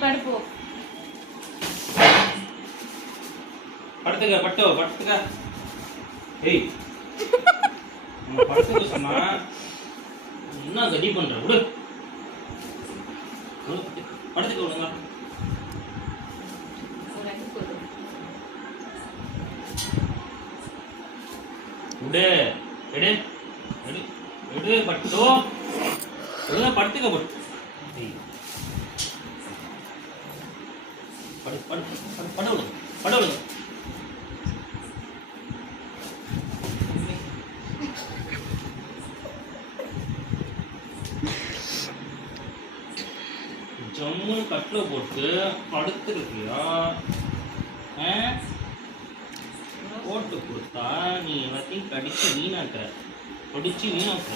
போய் படுப்போ. படுத்துக்க படுத்துக்க. ஏய் படுத்துக்க சொன்னா என்ன கடி பண்ற? விடு படுத்துக்க விடுங்க. விடு எடு எடு எடு பட்டோ படுத்துக்க படு. படு படு படு விடுங்க படு விடுங்க. ஜம்மு கட்டில போட்டு படுத்துருக்கியா? போட்டு கொடுத்தா நீ எல்லாத்தையும் கடிச்சு வீணாக்குற.